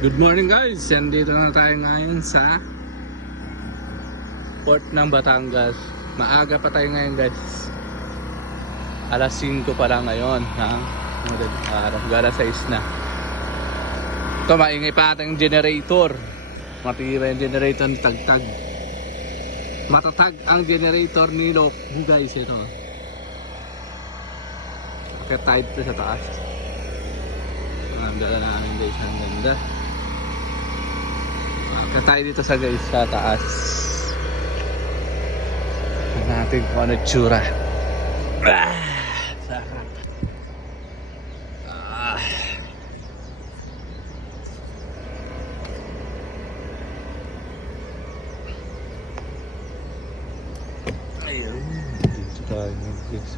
Good morning guys, dito na tayo ngayon sa Port ng Batangas. Maaga pa tayo ngayon guys. Alas 5 pa lang ngayon ng madaling araw, alas 6 na. Ito, maingay pa ating generator. Matira yung generator ng tagtag. Matatag ang generator ni Lokbu guys. Ito, kaya tayo dito sa taas. Ang gala namin guys, ang ganda. Kaya tayo dito sa guys, sa taas. Tignan natin kung ano tsura. Sarap. Ayun. Dito tayo guys.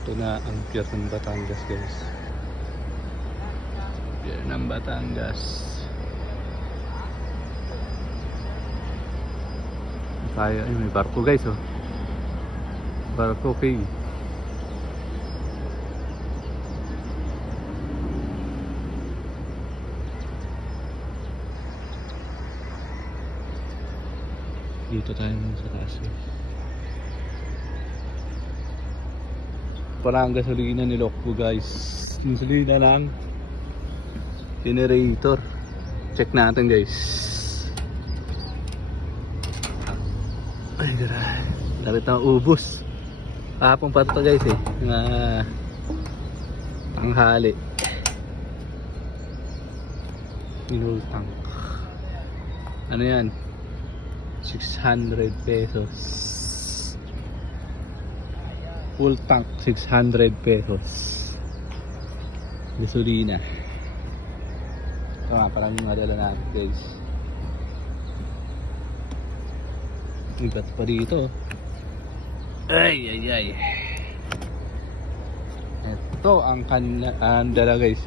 Ito na ang pier ng Batangas guys. Pier ng Batangas. Tayo, ay may barko guys oh. Barko okay. Dito tayo sa taas guys. Parang gasolina ni Lokbu guys. Gasolina lang. Generator. Check natin guys. Ay grabe. Dapat na ubos. Kahapon pa ito guys eh. Mga tanghali. Fuel tank. Ano yan? 600 pesos. Full tank 600 pesos. Gasolina. Ito nga, parang yung madala natin guys. Ibat pa dito. Ay ay ay. Ito ang dala guys.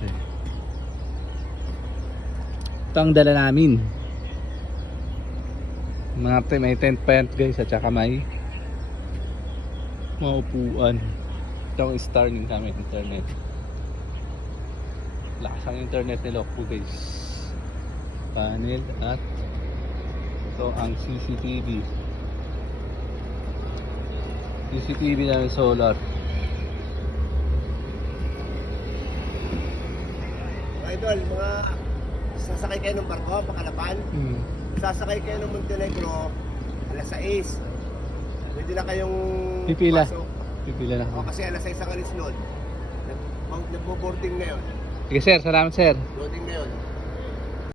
Ito ang dala namin. May tent pa yan guys, at saka may maupuan. Ito ang Starlink namin, internet. Lakas ang internet ni Lokbu guys. Panel at ito ang CCTV. CCTV namin solar. Idol, mga sasakay kayo ng barko, Pakalapan. Sasakay kayo ng Montenegro, alas 6. Pwede na kayong Pipila. pasok. Pipila na ako. Kasi alas 6 ang alis nun. Nagbo-boarding na yun. Sige sir, salamat sir. Boarding na yun.